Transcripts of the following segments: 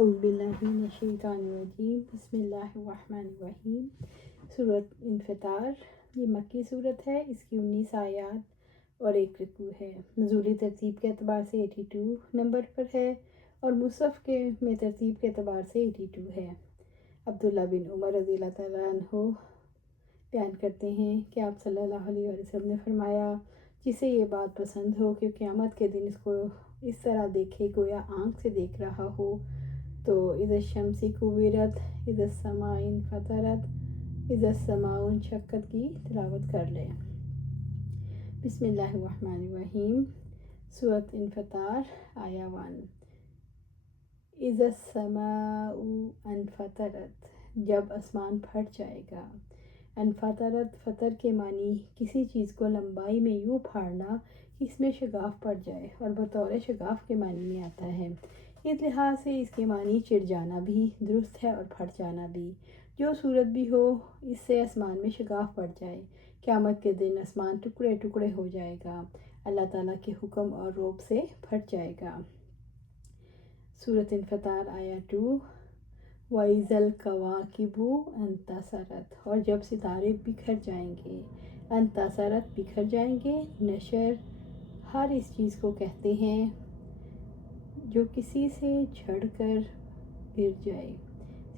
اعوذ باللہ من الشیطان الرجیم بسم اللہ الرحمن الرحیم۔ سورۃ انفطار، یہ مکی صورت ہے۔ اس کی 19 آیات اور 1 رکوع ہے۔ نزولی ترتیب کے اعتبار سے 82 نمبر پر ہے اور مصحف میں ترتیب کے اعتبار سے 82 ہے۔ عبداللہ بن عمر رضی اللہ تعالیٰ عنہ بیان کرتے ہیں کہ آپ صلی اللہ علیہ وسلم نے فرمایا، جسے یہ بات پسند ہو کہ قیامت کے دن اس کو اس طرح دیکھے گویا آنکھ سے دیکھ رہا ہو، تو اذا الشمس کورت، اذا السماء انفطرت، اذا السماء انشقت کی تلاوت کر لے۔ بسم اللہ الرحمن الرحیم۔ سورۃ انفطار، آیا 1۔ اذا السماء انفطرت، جب آسمان پھٹ جائے گا۔ انفطرت، فطر کے معنی کسی چیز کو لمبائی میں یوں پھاڑنا کہ اس میں شگاف پڑ جائے، اور بطور شگاف کے معنی میں آتا ہے۔ اس لحاظ سے اس کے معنی چڑ جانا بھی درست ہے اور پھٹ جانا بھی۔ جو صورت بھی ہو، اس سے آسمان میں شگاف پڑ جائے۔ قیامت کے دن آسمان ٹکڑے ٹکڑے ہو جائے گا، اللہ تعالیٰ کے حکم اور روب سے پھٹ جائے گا۔ سورۃ انفطار، آیا 2۔ وَإِذَا الْكَوَاكِبُ انتثرت، اور جب ستارے بکھر جائیں گے۔ انتثرت، بکھر جائیں گے۔ نشر ہر اس چیز کو کہتے ہیں جو کسی سے جھڑ کر گر جائے۔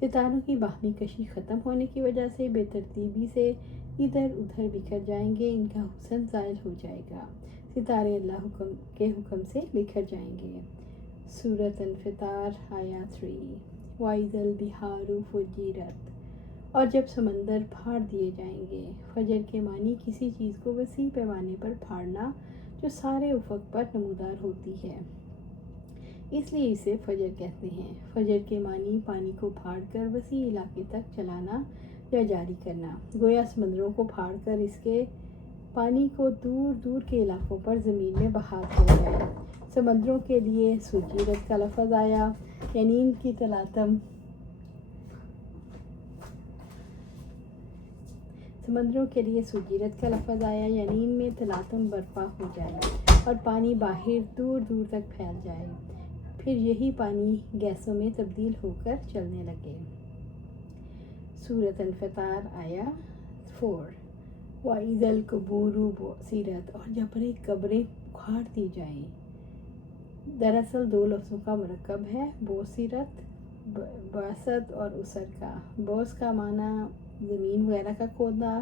ستاروں کی باہمی کشی ختم ہونے کی وجہ سے بے ترتیبی سے ادھر ادھر بکھر جائیں گے، ان کا حسن زائل ہو جائے گا۔ ستارے اللہ کے حکم سے بکھر جائیں گے۔ سورۃ انفطار، آیا 3۔ وَإِذَا الْبِحَارُ فُجِّرَتْ، اور جب سمندر پھاڑ دیے جائیں گے۔ فجر کے معنی کسی چیز کو وسیع پیمانے پر پھاڑنا جو سارے افق پر نمودار ہوتی ہے، اس لیے اسے فجر کہتے ہیں۔ فجر کے معنی پانی کو پھاڑ کر وسیع علاقے تک چلانا یا جاری کرنا، گویا سمندروں کو پھاڑ کر اس کے پانی کو دور دور کے علاقوں پر زمین میں بہا دیا جائے۔ سمندروں کے لیے سجیرت کا لفظ آیا، یعنی ان کی تلاطم سمندروں کے لیے سجیرت کا لفظ آیا، یعنی ان میں تلاطم برپا ہو جائے اور پانی باہر دور دور تک پھیل جائے، پھر یہی پانی گیسوں میں تبدیل ہو کر چلنے لگے۔ سورۃ انفطار، آیا 4۔ وَإِذَا الْقُبُورُ بُعْثِرَتْ، اور جب قبریں اکھاڑ دی جائیں۔ دراصل 2 لفظوں کا مرکب ہے، بُعْثِرَت، بعثت اور عثر کا۔ بعث کا معنی زمین وغیرہ کا کھودنا،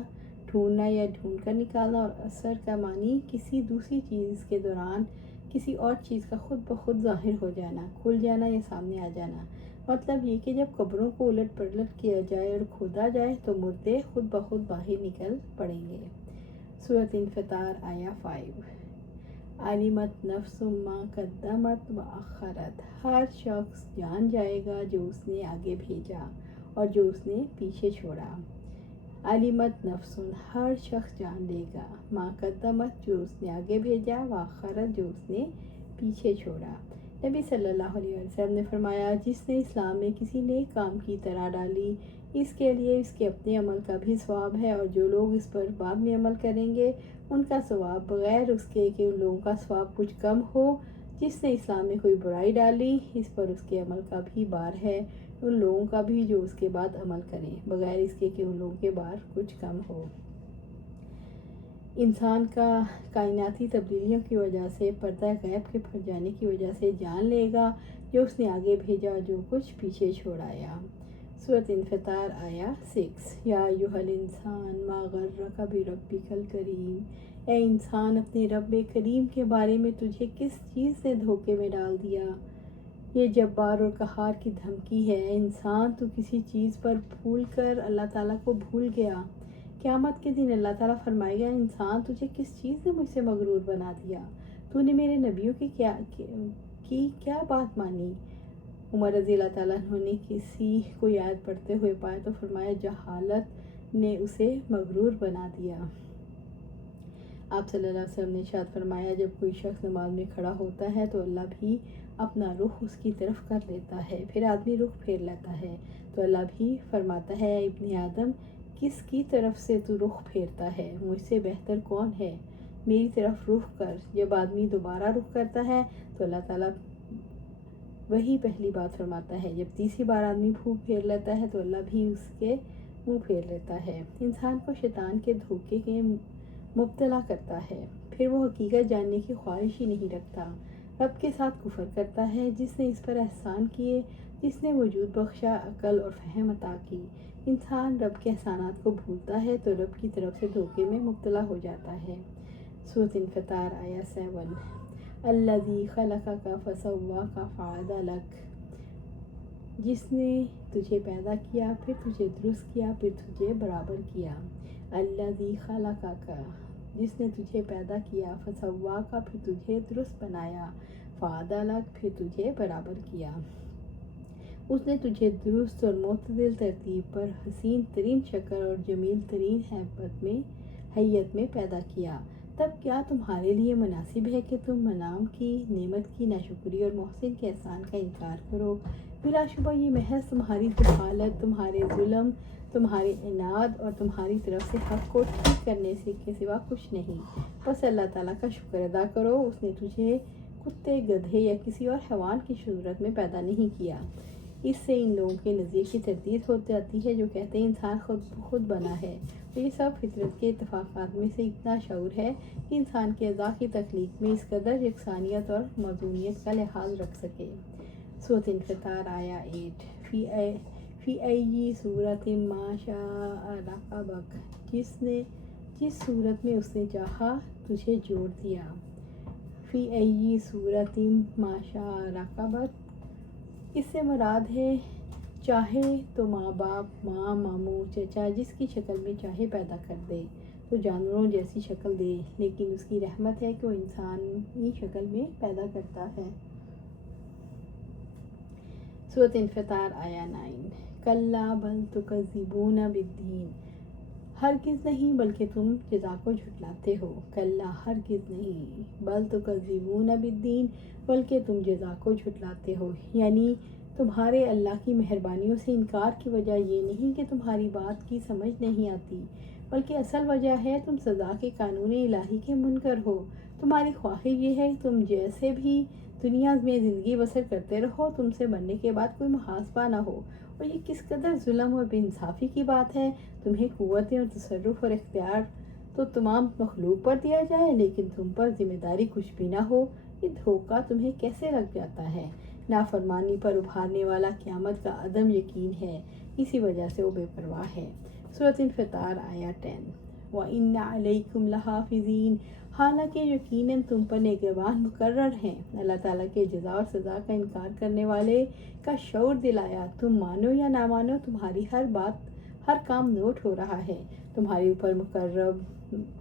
ڈھونڈنا یا ڈھونڈ کر نکالنا، اور اثر کا معنی کسی دوسری چیز کے دوران کسی اور چیز کا خود بخود ظاہر ہو جانا، کھل جانا یا سامنے آ جانا۔ مطلب یہ کہ جب قبروں کو الٹ پلٹ کیا جائے اور کھودا جائے تو مردے خود بخود باہر نکل پڑیں گے۔ سورۃ انفطار، آیا 5۔ عَلِمَتْ نَفْسٌ مَّا قَدَّمَتْ وَأَخَّرَتْ، ہر شخص جان جائے گا جو اس نے آگے بھیجا اور جو اس نے پیچھے چھوڑا۔ عَلِمَتْ نَفْسٌ، ہر شخص جان لے گا، مَا قَدَّمَتْ، جو اس نے آگے بھیجا، وَأَخَّرَتْ، جو اس نے پیچھے چھوڑا۔ نبی صلی اللہ علیہ وسلم نے فرمایا، جس نے اسلام میں کسی نیک کام کی طرح ڈالی، اس کے لیے اس کے اپنے عمل کا بھی ثواب ہے، اور جو لوگ اس پر بعد میں عمل کریں گے ان کا ثواب بغیر اس کے کہ ان لوگوں کا ثواب کچھ کم ہو۔ جس نے اسلام میں کوئی برائی ڈالی، اس پر اس کے عمل کا بھی بار ہے، ان لوگوں کا بھی جو اس کے بعد عمل کریں، بغیر اس کے کہ ان لوگوں کے بار کچھ کم ہو۔ انسان کا کائناتی تبدیلیوں کی وجہ سے پردہ غیب کے پھٹ جانے کی وجہ سے جان لے گا جو اس نے آگے بھیجا، جو کچھ پیچھے چھوڑایا۔ سورۃ انفطار، آیا 6۔ یا ایھا الانسان ما غرک بربک الکریم، اے انسان، اپنے رب کریم کے بارے میں تجھے کس چیز نے دھوکے میں ڈال دیا؟ یہ جبار اور قہار کی دھمکی ہے۔ انسان، تو کسی چیز پر بھول کر اللہ تعالیٰ کو بھول گیا۔ قیامت کے دن اللہ تعالیٰ فرمائے گا، انسان، تجھے کس چیز نے مجھ سے مغرور بنا دیا؟ تو نے میرے نبیوں کی کیا بات مانی؟ عمر رضی اللہ تعالیٰ عنہ نے کسی کو یاد پڑھتے ہوئے پایا تو فرمایا، جہالت نے اسے مغرور بنا دیا۔ آپ صلی اللہ علیہ وسلم نے ارشاد فرمایا، جب کوئی شخص نماز میں کھڑا ہوتا ہے تو اللہ بھی اپنا رخ اس کی طرف کر لیتا ہے، پھر آدمی رخ پھیر لیتا ہے تو اللہ بھی فرماتا ہے، اے ابن آدم، کس کی طرف سے تو رخ پھیرتا ہے؟ مجھ سے بہتر کون ہے؟ میری طرف رخ کر۔ جب آدمی دوبارہ رخ کرتا ہے تو اللہ تعالیٰ وہی پہلی بات فرماتا ہے۔ جب تیسری بار آدمی منہ پھیر لیتا ہے تو اللہ بھی اس کے منہ پھیر لیتا ہے۔ انسان کو شیطان کے دھوکے کے مبتلا کرتا ہے، پھر وہ حقیقت جاننے کی خواہش ہی نہیں رکھتا۔ رب کے ساتھ کفر کرتا ہے جس نے اس پر احسان کیے، جس نے وجود بخشا، عقل اور فہم عطا کی۔ انسان رب کے احسانات کو بھولتا ہے تو رب کی طرف سے دھوکے میں مبتلا ہو جاتا ہے۔ سورۃ انفطار آیہ 7۔ الذی خلقک فسواک فعدلک، جس نے تجھے پیدا کیا، پھر تجھے درست کیا، پھر تجھے برابر کیا۔ الذی خلقک، جس نے تجھے پیدا کیا، فسواک، پھر تجھے درست بنایا، فعدلک، پھر تجھے برابر کیا۔ اس نے تجھے درست اور معتدل ترتیب پر حسین ترین شکل اور جمیل ترین حیت میں پیدا کیا۔ تب کیا تمہارے لیے مناسب ہے کہ تم منعم کی نعمت کی ناشکری اور محسن کے احسان کا انکار کرو؟ بلا شبہ یہ محض تمہاری جہالت، تمہارے ظلم، تمہاری عناد اور تمہاری طرف سے حق کو ٹھیک کرنے سے کے سوا کچھ نہیں۔ بس اللہ تعالیٰ کا شکر ادا کرو، اس نے تجھے کتے، گدھے یا کسی اور حیوان کی صورت میں پیدا نہیں کیا۔ اس سے ان لوگوں کے نظریے کی تردید ہو جاتی ہے جو کہتے ہیں انسان خود بنا ہے، اور یہ سب فطرت کے اتفاقات میں سے اتنا شعور ہے کہ انسان کے اعضاء کی تخلیق میں اس قدر یکسانیت اور موزونیت کا لحاظ رکھ سکے۔ سورۃ انفطار آیہ 8۔ فی ای صورت ما شاء رکبک، جس صورت میں اس نے چاہا تجھے جوڑ دیا۔ فی ای صورت ما شاء رکبک، اس سے مراد ہے چاہے تو ماں باپ، ماں، ماموں، چچا، جس کی شکل میں چاہے پیدا کر دے، تو جانوروں جیسی شکل دے، لیکن اس کی رحمت ہے کہ وہ انسانی شکل میں پیدا کرتا ہے۔ سورۃ انفطار آیہ 9۔ کلا بل تکذبون بالدین، ہرگز نہیں بلکہ تم جزا کو جھٹلاتے ہو۔ کلا ہرگز نہیں، بل تکذبون بالدین، بلکہ تم جزا کو جھٹلاتے ہو، یعنی تمہارے اللہ کی مہربانیوں سے انکار کی وجہ یہ نہیں کہ تمہاری بات کی سمجھ نہیں آتی، بلکہ اصل وجہ ہے تم سزا کے قانون الہی کے منکر ہو۔ تمہاری خواہش یہ ہے کہ تم جیسے بھی دنیا میں زندگی بسر کرتے رہو، تم سے مرنے کے بعد کوئی محاسبہ نہ ہو، اور یہ کس قدر ظلم اور بے انصافی کی بات ہے۔ تمہیں قوتیں اور تصرف اور اختیار تو تمام مخلوق پر دیا جائے، لیکن تم پر ذمہ داری کچھ بھی نہ ہو۔ یہ دھوکہ تمہیں کیسے لگ جاتا ہے؟ نافرمانی پر ابھارنے والا قیامت کا عدم یقین ہے، اسی وجہ سے وہ بے پرواہ ہے۔ سورۃ انفطار آیہ 10۔ وَإِنَّ عَلَيْكُمْ لَحَافِظِينَ، حالانکہ یقیناً تم پر نگہبان مقرر ہیں۔ اللہ تعالیٰ کے جزا اور سزا کا انکار کرنے والے کا شعور دلایا، تم مانو یا نہ مانو، تمہاری ہر بات، ہر کام نوٹ ہو رہا ہے۔ تمہارے اوپر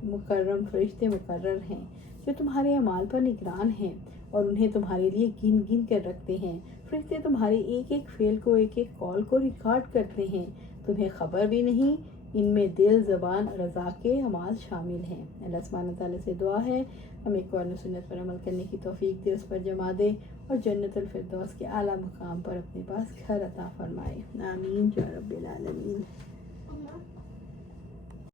مکرم فرشتے مقرر ہیں جو تمہارے اعمال پر نگران ہیں اور انہیں تمہارے لیے گن گن کر رکھتے ہیں۔ فرشتے تمہارے ایک ایک فعل کو، ایک ایک قول کو ریکارڈ کرتے ہیں، تمہیں خبر بھی نہیں۔ ان میں دل، زبان اور اعضاء کے اعمال شامل ہیں۔ اللہ سبحانہ تعالیٰ سے دعا ہے ہمیں قرآن و سنت پر عمل کرنے کی توفیق دے، اس پر جمع دے اور جنت الفردوس کے اعلیٰ مقام پر اپنے پاس گھر عطا فرمائے۔ آمین یا رب العالمین۔